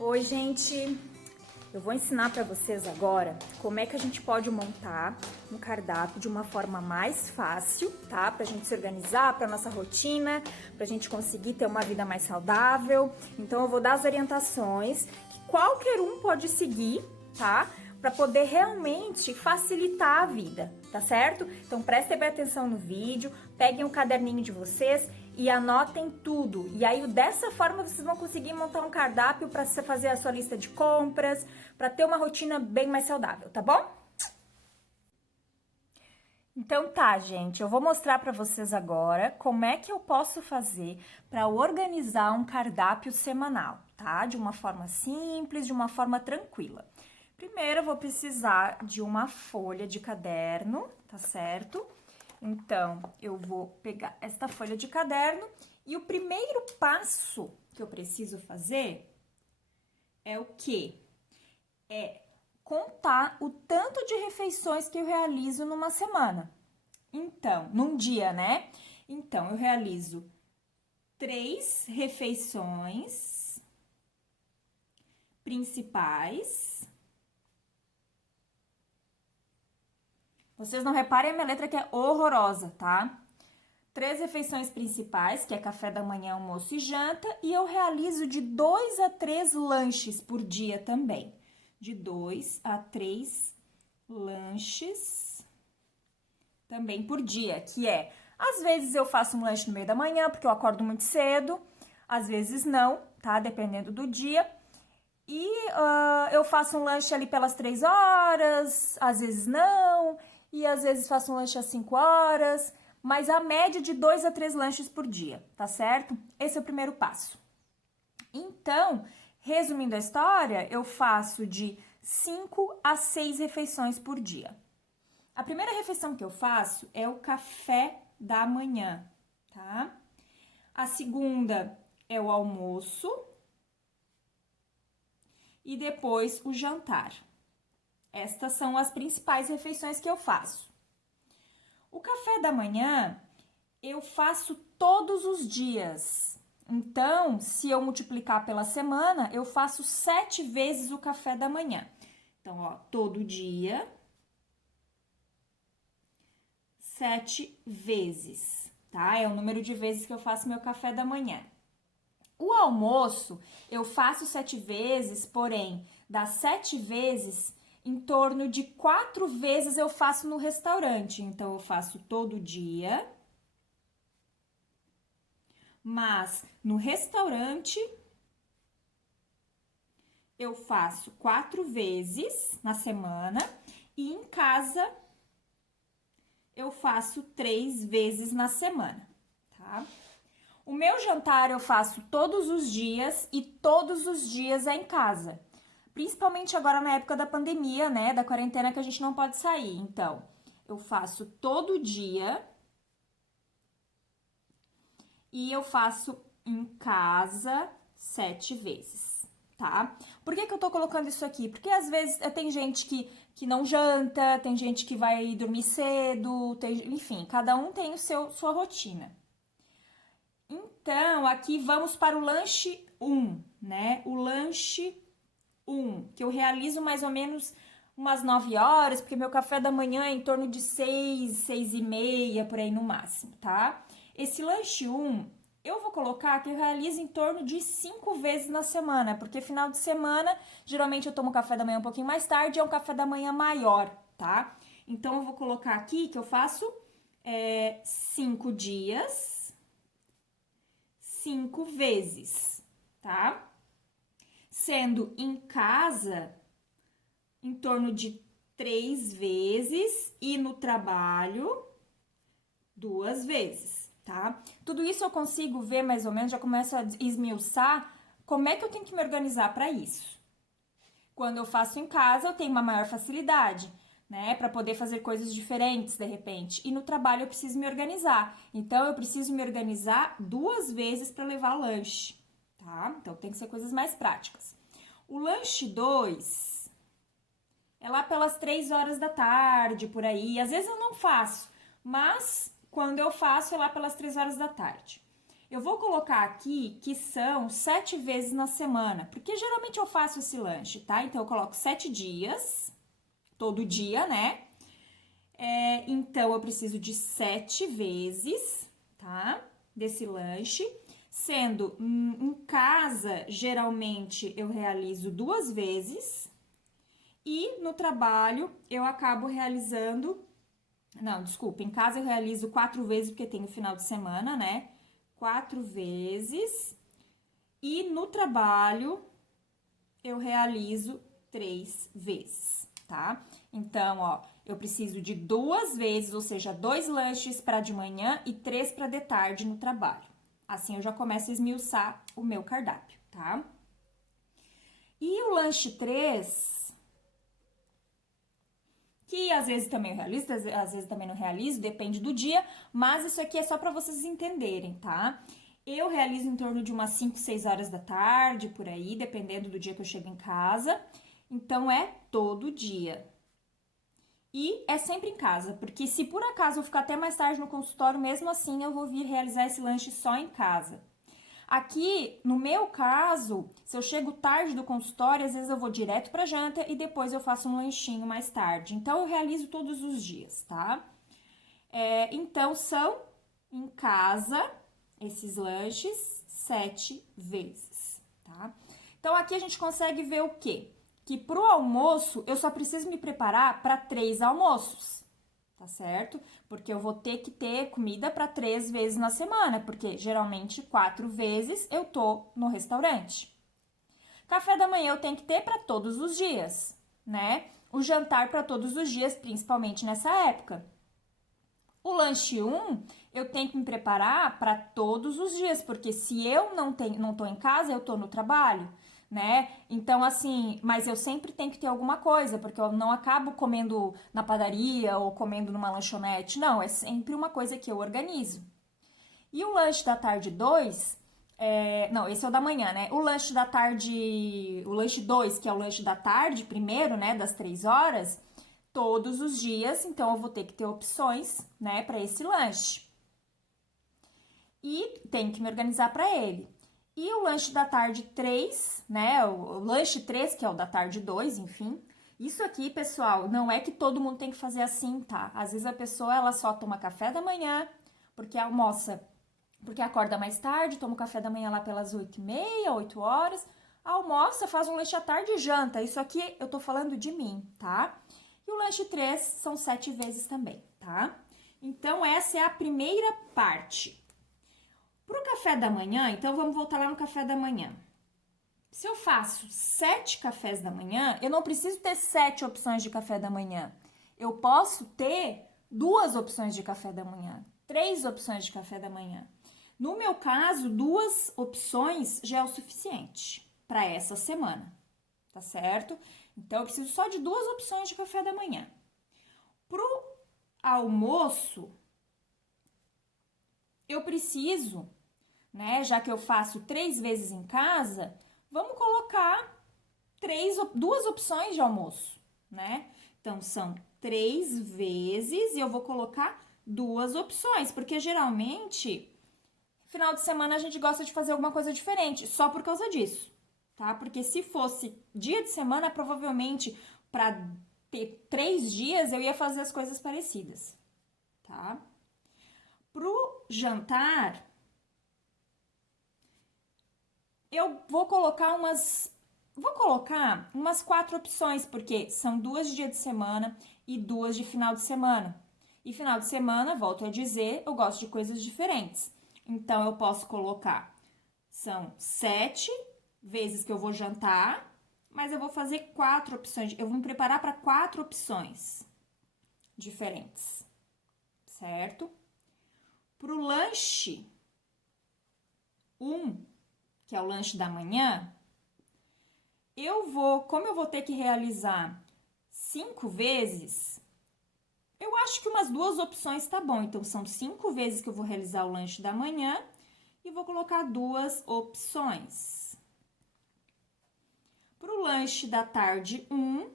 Oi, gente! Eu vou ensinar para vocês agora como é que a gente pode montar um cardápio de uma forma mais fácil, tá? Pra gente se organizar, pra nossa rotina, pra gente conseguir ter uma vida mais saudável. Então eu vou dar as orientações que qualquer um pode seguir, tá? Para poder realmente facilitar a vida, tá certo? Então prestem bem atenção no vídeo, peguem um caderninho de vocês e anotem tudo. E aí dessa forma vocês vão conseguir montar um cardápio para você fazer a sua lista de compras, para ter uma rotina bem mais saudável, tá bom? Então tá, gente, eu vou mostrar para vocês agora como é que eu posso fazer para organizar um cardápio semanal, tá? De uma forma simples, de uma forma tranquila. Primeiro eu vou precisar de uma folha de caderno, tá certo? Então, eu vou pegar esta folha de caderno e o primeiro passo que eu preciso fazer é o quê? É contar o tanto de refeições que eu realizo numa semana. Então, num dia, né? Então, eu realizo 3 refeições principais. Vocês não reparem a minha letra que é horrorosa, tá? 3 refeições principais, que é café da manhã, almoço e janta, e eu realizo de 2 a 3 lanches por dia também. De 2 a 3 lanches também por dia, que é, às vezes eu faço um lanche no meio da manhã, porque eu acordo muito cedo, às vezes não, tá? Dependendo do dia. E eu faço um lanche ali pelas 3 horas, às vezes não, e às vezes faço um lanche às 5 horas, mas a média de 2 a 3 lanches por dia, tá certo? Esse é o primeiro passo. Então, resumindo a história, eu faço de 5 a 6 refeições por dia. A primeira refeição que eu faço é o café da manhã, tá? A segunda é o almoço e depois o jantar. Estas são as principais refeições que eu faço. O café da manhã eu faço todos os dias. Então, se eu multiplicar pela semana, eu faço 7 vezes o café da manhã. Então, ó, todo dia, 7 vezes, tá? É o número de vezes que eu faço meu café da manhã. O almoço eu faço 7 vezes, porém, das 7 vezes, em torno de 4 vezes eu faço no restaurante. Então, eu faço todo dia, mas no restaurante eu faço 4 vezes na semana e em casa eu faço 3 vezes na semana, tá? O meu jantar eu faço todos os dias e todos os dias é em casa. Principalmente agora na época da pandemia, né, da quarentena que a gente não pode sair. Então, eu faço todo dia e eu faço em casa 7 vezes, tá? Por que eu tô colocando isso aqui? Porque às vezes tem gente que não janta, tem gente que vai dormir cedo, enfim, cada um tem sua rotina. Então, aqui vamos para o lanche 1, né? O lanche 1, que eu realizo mais ou menos umas 9 horas, porque meu café da manhã é em torno de 6, 6 e meia, por aí no máximo, tá? Esse lanche 1, eu vou colocar que eu realizo em torno de 5 vezes na semana, porque final de semana, geralmente eu tomo café da manhã um pouquinho mais tarde, é um café da manhã maior, tá? Então, eu vou colocar aqui que eu faço 5 dias, 5 vezes, tá? Sendo em casa em torno de 3 vezes e no trabalho 2 vezes, tá? Tudo isso eu consigo ver mais ou menos, já começo a esmiuçar como é que eu tenho que me organizar para isso. Quando eu faço em casa, eu tenho uma maior facilidade, né, para poder fazer coisas diferentes de repente. E no trabalho eu preciso me organizar. Então eu preciso me organizar 2 vezes para levar lanche, tá? Então tem que ser coisas mais práticas. O lanche 2 é lá pelas 3 horas da tarde, por aí. Às vezes eu não faço, mas quando eu faço é lá pelas 3 horas da tarde. Eu vou colocar aqui que são 7 vezes na semana, porque geralmente eu faço esse lanche, tá? Então, eu coloco 7 dias, todo dia, né? Então, eu preciso de 7 vezes, tá? Desse lanche. Sendo em casa, geralmente eu realizo 2 vezes. E no trabalho eu acabo realizando. Não, desculpa, em casa eu realizo 4 vezes, porque tem o final de semana, né? 4 vezes. E no trabalho eu realizo 3 vezes, tá? Então, ó, eu preciso de 2 vezes, ou seja, 2 lanches para de manhã e 3 para de tarde no trabalho. Assim eu já começo a esmiuçar o meu cardápio, tá? E o lanche 3, que às vezes também eu realizo, às vezes também não realizo, depende do dia, mas isso aqui é só para vocês entenderem, tá? Eu realizo em torno de umas 5, 6 horas da tarde, por aí, dependendo do dia que eu chego em casa. Então, é todo dia. E é sempre em casa, porque se por acaso eu ficar até mais tarde no consultório, mesmo assim eu vou vir realizar esse lanche só em casa. Aqui, no meu caso, se eu chego tarde do consultório, às vezes eu vou direto pra janta e depois eu faço um lanchinho mais tarde. Então, eu realizo todos os dias, tá? Então, são em casa esses lanches 7 vezes, tá? Então, aqui a gente consegue ver o quê? Que pro almoço, eu só preciso me preparar para 3 almoços, tá certo? Porque eu vou ter que ter comida para 3 vezes na semana, porque geralmente 4 vezes eu tô no restaurante. Café da manhã eu tenho que ter para todos os dias, né? O jantar para todos os dias, principalmente nessa época. O lanche 1, eu tenho que me preparar para todos os dias, porque se eu não tô em casa, eu tô no trabalho, né? Então, assim, mas eu sempre tenho que ter alguma coisa, porque eu não acabo comendo na padaria ou comendo numa lanchonete. Não, é sempre uma coisa que eu organizo. E o lanche da tarde 2, não, esse é o da manhã, né? O lanche da tarde, o lanche 2, que é o lanche da tarde, primeiro, né, das 3 horas, todos os dias, então eu vou ter que ter opções, né, para esse lanche. E tenho que me organizar para ele. E o lanche da tarde 3, né, o lanche 3, que é o da tarde 2, enfim. Isso aqui, pessoal, não é que todo mundo tem que fazer assim, tá? Às vezes a pessoa, ela só toma café da manhã, porque almoça, porque acorda mais tarde, toma o café da manhã lá pelas 8h30, 8 horas, almoça, faz um lanche à tarde e janta. Isso aqui eu tô falando de mim, tá? E o lanche 3 são 7 vezes também, tá? Então, essa é a primeira parte. Pro café da manhã, então vamos voltar lá no café da manhã. Se eu faço 7 cafés da manhã, eu não preciso ter 7 opções de café da manhã. Eu posso ter 2 opções de café da manhã, 3 opções de café da manhã. No meu caso, 2 opções já é o suficiente para essa semana, tá certo? Então, eu preciso só de 2 opções de café da manhã. Pro almoço, eu preciso, né, já que eu faço 3 vezes em casa, vamos colocar 2 opções de almoço, né? Então, são 3 vezes e eu vou colocar 2 opções, porque geralmente, final de semana a gente gosta de fazer alguma coisa diferente, só por causa disso, tá? Porque se fosse dia de semana, provavelmente, para ter 3 dias, eu ia fazer as coisas parecidas, tá? Pro jantar, eu vou colocar umas 4 opções, porque são 2 de dia de semana e 2 de final de semana. E final de semana, volto a dizer, eu gosto de coisas diferentes. Então, eu posso colocar, são 7 vezes que eu vou jantar, mas eu vou fazer 4 opções, eu vou me preparar para 4 opções diferentes, certo? Pro lanche 1, que é o lanche da manhã, como eu vou ter que realizar 5 vezes, eu acho que umas 2 opções tá bom. Então, são 5 vezes que eu vou realizar o lanche da manhã e vou colocar 2 opções. Pro lanche da tarde 1,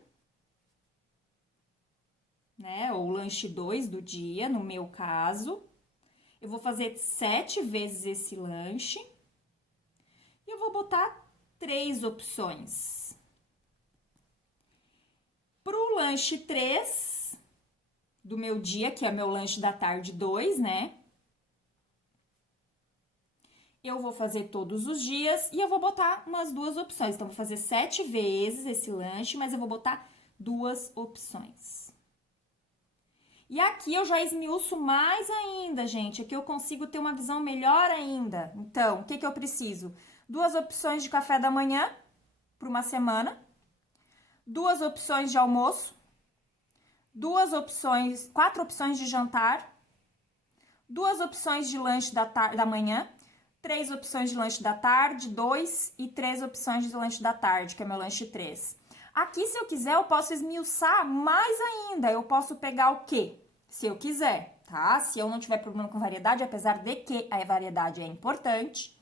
né, ou lanche 2 do dia, no meu caso, Eu vou fazer 7 vezes esse lanche e eu vou botar 3 opções. Pro lanche 3 do meu dia, que é meu lanche da tarde 2, né? Eu vou fazer todos os dias e eu vou botar umas 2 opções. Então, vou fazer 7 vezes esse lanche, mas eu vou botar 2 opções. E aqui eu já esmiuço mais ainda, gente. Aqui eu consigo ter uma visão melhor ainda. Então, o que eu preciso? 2 opções de café da manhã para uma semana. 2 opções de almoço. 4 opções de jantar. 2 opções de lanche da manhã. 3 opções de lanche da tarde, 2 e 3 opções de lanche da tarde, que é meu lanche 3. Aqui, se eu quiser, eu posso esmiuçar mais ainda. Eu posso pegar o quê? Se eu quiser, tá? Se eu não tiver problema com variedade, apesar de que a variedade é importante,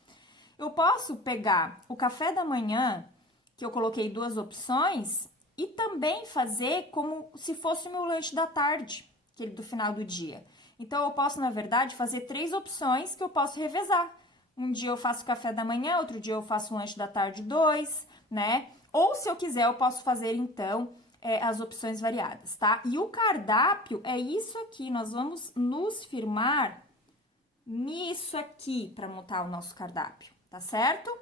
eu posso pegar o café da manhã, que eu coloquei 2 opções, e também fazer como se fosse o meu lanche da tarde, aquele do final do dia. Então, eu posso, na verdade, fazer 3 opções que eu posso revezar. Um dia eu faço café da manhã, outro dia eu faço lanche da tarde 2, né? Ou se eu quiser, eu posso fazer, então, as opções variadas, tá? E o cardápio é isso aqui, nós vamos nos firmar nisso aqui para montar o nosso cardápio, tá certo?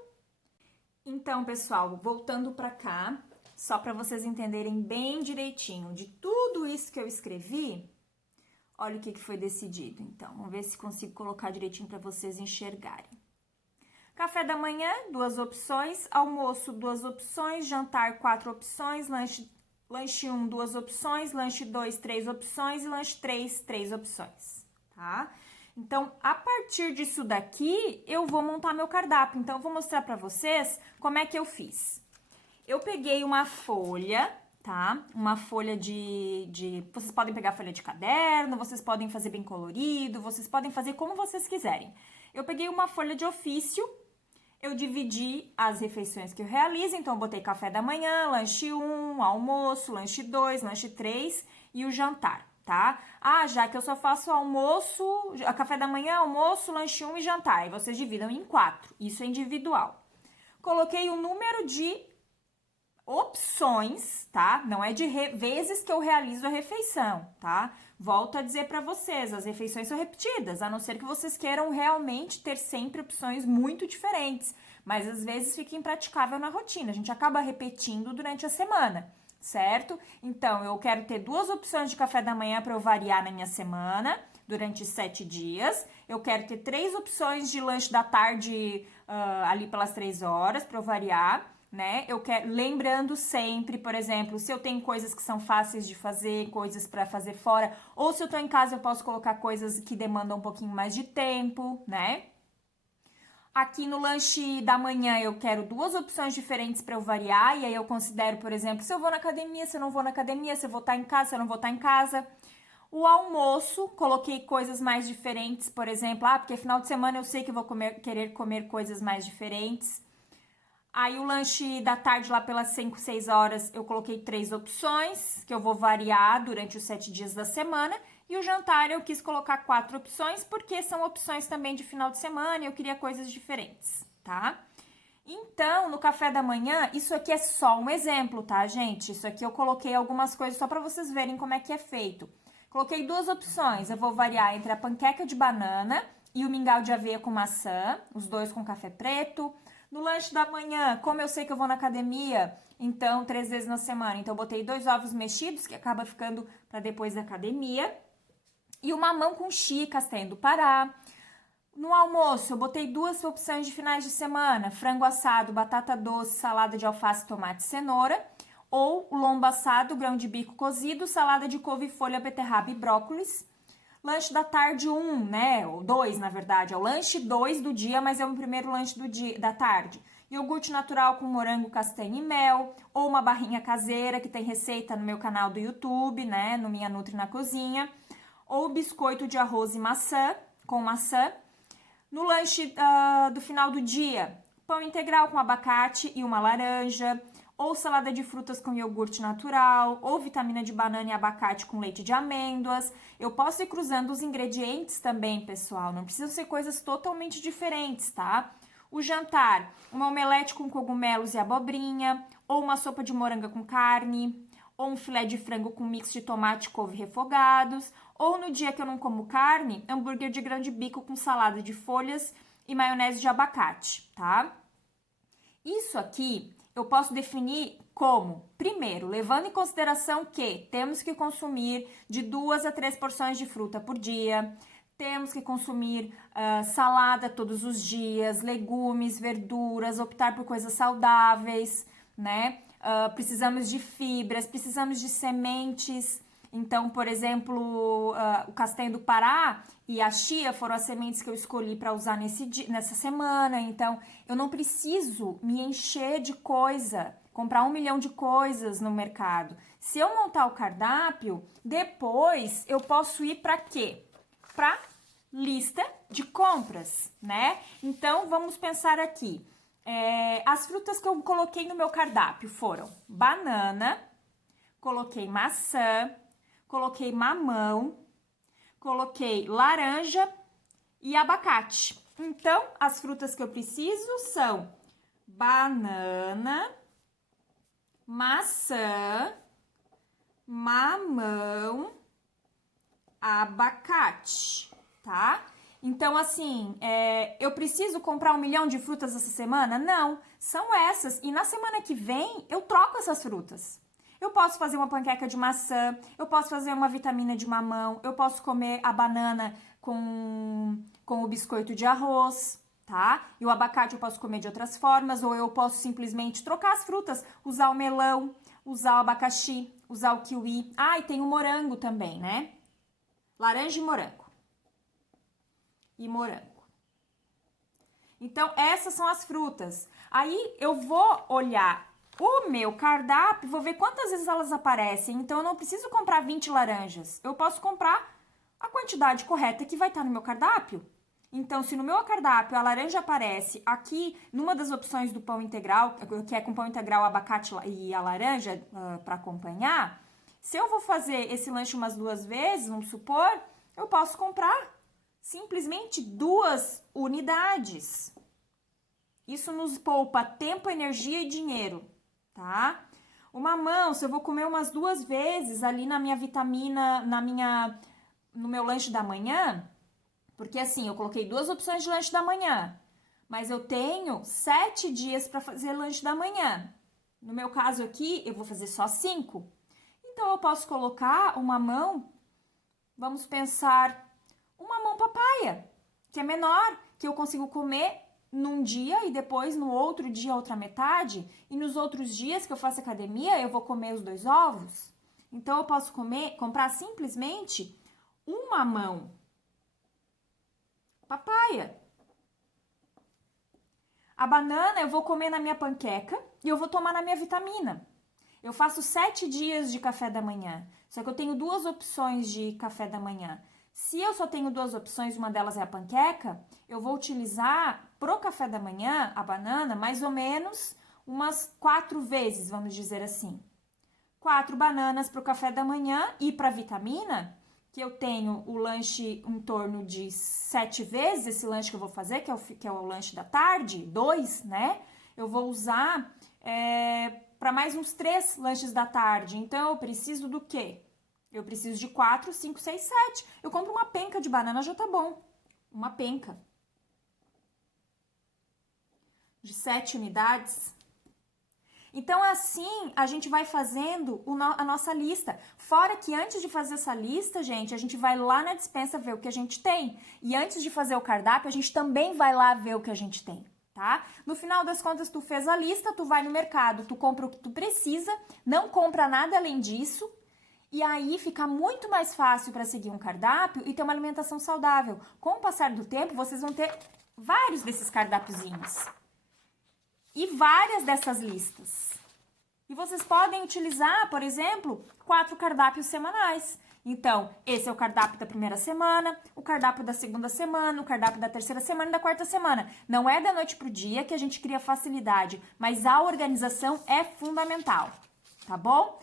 Então, pessoal, voltando para cá, só para vocês entenderem bem direitinho de tudo isso que eu escrevi, olha o que foi decidido. Então, vamos ver se consigo colocar direitinho para vocês enxergarem. Café da manhã, 2 opções. Almoço, 2 opções. Jantar, 4 opções. Lanche 1, 2 opções. Lanche 2, 3 opções. E lanche 3, 3 opções, tá? Então, a partir disso daqui, eu vou montar meu cardápio. Então, eu vou mostrar pra vocês como é que eu fiz. Eu peguei uma folha, tá? Uma folha vocês podem pegar folha de caderno, vocês podem fazer bem colorido, vocês podem fazer como vocês quiserem. Eu peguei uma folha de ofício, eu dividi as refeições que eu realizo, então eu botei café da manhã, lanche 1, almoço, lanche 2, lanche 3 e o jantar, tá? Ah, já que eu só faço café da manhã, almoço, lanche 1 e jantar, aí vocês dividam em 4, isso é individual. Coloquei o número de opções, tá? Não é de vezes que eu realizo a refeição, tá? Volto a dizer para vocês, as refeições são repetidas, a não ser que vocês queiram realmente ter sempre opções muito diferentes, mas às vezes fica impraticável na rotina, a gente acaba repetindo durante a semana, certo? Então, eu quero ter 2 opções de café da manhã para eu variar na minha semana, durante 7 dias, eu quero ter 3 opções de lanche da tarde ali pelas 3 horas para eu variar, né? Eu quero, lembrando sempre, por exemplo, se eu tenho coisas que são fáceis de fazer, coisas para fazer fora, ou se eu tô em casa eu posso colocar coisas que demandam um pouquinho mais de tempo, né? Aqui no lanche da manhã eu quero 2 opções diferentes para eu variar, e aí eu considero, por exemplo, se eu vou na academia, se eu não vou na academia, se eu vou estar em casa, se eu não vou estar em casa. O almoço, coloquei coisas mais diferentes, por exemplo, porque final de semana eu sei que eu vou querer comer coisas mais diferentes. Aí o lanche da tarde, lá pelas 5, 6 horas, eu coloquei 3 opções, que eu vou variar durante os 7 dias da semana. E o jantar eu quis colocar 4 opções, porque são opções também de final de semana e eu queria coisas diferentes, tá? Então, no café da manhã, isso aqui é só um exemplo, tá, gente? Isso aqui eu coloquei algumas coisas só para vocês verem como é que é feito. Coloquei 2 opções, eu vou variar entre a panqueca de banana e o mingau de aveia com maçã, os 2 com café preto. No lanche da manhã, como eu sei que eu vou na academia, então 3 vezes na semana, então eu botei 2 ovos mexidos, que acaba ficando para depois da academia, e o mamão com chia, castanha do Pará. No almoço, eu botei 2 opções de finais de semana, frango assado, batata doce, salada de alface, tomate e cenoura, ou lombo assado, grão de bico cozido, salada de couve-folha, beterraba e brócolis. Lanche da tarde 1, né? Ou 2, na verdade. É o lanche 2 do dia, mas é o primeiro lanche da tarde. Iogurte natural com morango, castanha e mel. Ou uma barrinha caseira, que tem receita no meu canal do YouTube, né? No Minha Nutri na Cozinha. Ou biscoito de arroz e maçã, com maçã. No lanche do final do dia, pão integral com abacate e uma laranja. ou salada de frutas com iogurte natural, ou vitamina de banana e abacate com leite de amêndoas. Eu posso ir cruzando os ingredientes também, pessoal, não precisam ser coisas totalmente diferentes, tá? O jantar, uma omelete com cogumelos e abobrinha, ou uma sopa de moranga com carne, ou um filé de frango com mix de tomate e couve refogados, ou no dia que eu não como carne, hambúrguer de grão de bico com salada de folhas e maionese de abacate, tá? Isso aqui eu posso definir como, primeiro, levando em consideração que temos que consumir de 2 a 3 porções de fruta por dia, temos que consumir salada todos os dias, legumes, verduras, optar por coisas saudáveis, né? Precisamos de fibras, precisamos de sementes. Então, por exemplo, o castanho do Pará e a chia foram as sementes que eu escolhi para usar nessa semana. Então, eu não preciso me encher de coisa, comprar 1 milhão de coisas no mercado. Se eu montar o cardápio, depois eu posso ir para quê? Para lista de compras, né? Então, vamos pensar aqui. As frutas que eu coloquei no meu cardápio foram banana, coloquei maçã, coloquei mamão, coloquei laranja e abacate. Então, as frutas que eu preciso são banana, maçã, mamão, abacate, tá? Então, assim, eu preciso comprar 1 milhão de frutas essa semana? Não, são essas. E na semana que vem, eu troco essas frutas. Eu posso fazer uma panqueca de maçã, eu posso fazer uma vitamina de mamão, eu posso comer a banana com o biscoito de arroz, tá? E o abacate eu posso comer de outras formas, ou eu posso simplesmente trocar as frutas, usar o melão, usar o abacaxi, usar o kiwi. Ah, e tem o morango também, né? Laranja e morango. Então, essas são as frutas. Aí, eu vou olhar o meu cardápio, vou ver quantas vezes elas aparecem. Então, eu não preciso comprar 20 laranjas. Eu posso comprar a quantidade correta que vai estar no meu cardápio. Então, se no meu cardápio a laranja aparece aqui, numa das opções do pão integral, que é com pão integral, abacate e a laranja para acompanhar, se eu vou fazer esse lanche umas 2 vezes, vamos supor, eu posso comprar simplesmente 2 unidades. Isso nos poupa tempo, energia e dinheiro, tá? O mamão, se eu vou comer umas 2 vezes ali na minha vitamina, no meu lanche da manhã, porque assim, eu coloquei 2 opções de lanche da manhã, mas eu tenho 7 dias para fazer lanche da manhã. No meu caso aqui, eu vou fazer só 5. Então, eu posso colocar um mamão, vamos pensar, um mamão papaya, que é menor, que eu consigo comer num dia e depois no outro dia outra metade, e nos outros dias que eu faço academia, eu vou comer os 2 ovos. Então, eu posso comprar simplesmente um mamão papaya. A banana eu vou comer na minha panqueca e eu vou tomar na minha vitamina. Eu faço 7 dias de café da manhã, só que eu tenho 2 opções de café da manhã. Se eu só tenho 2 opções, uma delas é a panqueca, eu vou utilizar pro café da manhã a banana mais ou menos umas 4 vezes, vamos dizer assim. 4 bananas pro café da manhã e para vitamina, que eu tenho o lanche em torno de 7 vezes, esse lanche que eu vou fazer, que é o lanche da tarde, 2, né? Eu vou usar para mais uns 3 lanches da tarde. Então, eu preciso do quê? Eu preciso de 4, 5, 6, 7. Eu compro uma penca de banana, já tá bom. Uma penca. De 7 unidades. Então, assim, a gente vai fazendo a nossa lista. Fora que antes de fazer essa lista, gente, a gente vai lá na despensa ver o que a gente tem. E antes de fazer o cardápio, a gente também vai lá ver o que a gente tem, tá? No final das contas, tu fez a lista, tu vai no mercado, tu compra o que tu precisa, não compra nada além disso. E aí fica muito mais fácil para seguir um cardápio e ter uma alimentação saudável. Com o passar do tempo, vocês vão ter vários desses cardápiozinhos. E várias dessas listas. E vocês podem utilizar, por exemplo, 4 cardápios semanais. Então, esse é o cardápio da primeira semana, o cardápio da segunda semana, o cardápio da terceira semana e da quarta semana. Não é da noite pro dia que a gente cria facilidade, mas a organização é fundamental, tá bom?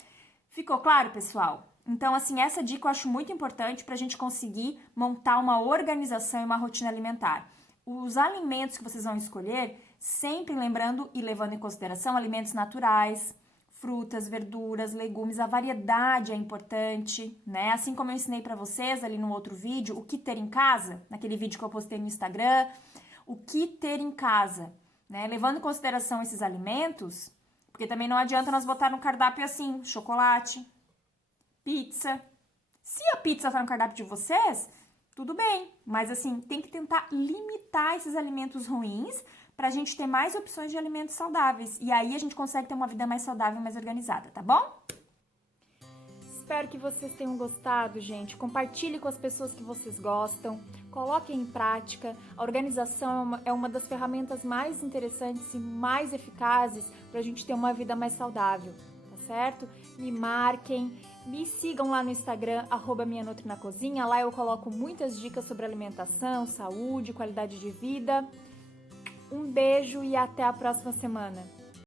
Ficou claro, pessoal? Então, assim, essa dica eu acho muito importante para a gente conseguir montar uma organização e uma rotina alimentar. Os alimentos que vocês vão escolher, sempre lembrando e levando em consideração alimentos naturais, frutas, verduras, legumes, a variedade é importante, né? Assim como eu ensinei para vocês ali no outro vídeo, o que ter em casa, naquele vídeo que eu postei no Instagram, o que ter em casa, né? Levando em consideração esses alimentos, porque também não adianta nós botar no cardápio assim, chocolate, pizza. Se a pizza tá no cardápio de vocês, tudo bem, mas assim, tem que tentar limitar esses alimentos ruins pra gente ter mais opções de alimentos saudáveis. E aí a gente consegue ter uma vida mais saudável e mais organizada, tá bom? Espero que vocês tenham gostado, gente. Compartilhe com as pessoas que vocês gostam. Coloquem em prática. A organização é uma das ferramentas mais interessantes e mais eficazes para a gente ter uma vida mais saudável, tá certo? Me marquem, me sigam lá no Instagram, @minhanutri-na-cozinha. Lá eu coloco muitas dicas sobre alimentação, saúde, qualidade de vida. Um beijo e até a próxima semana.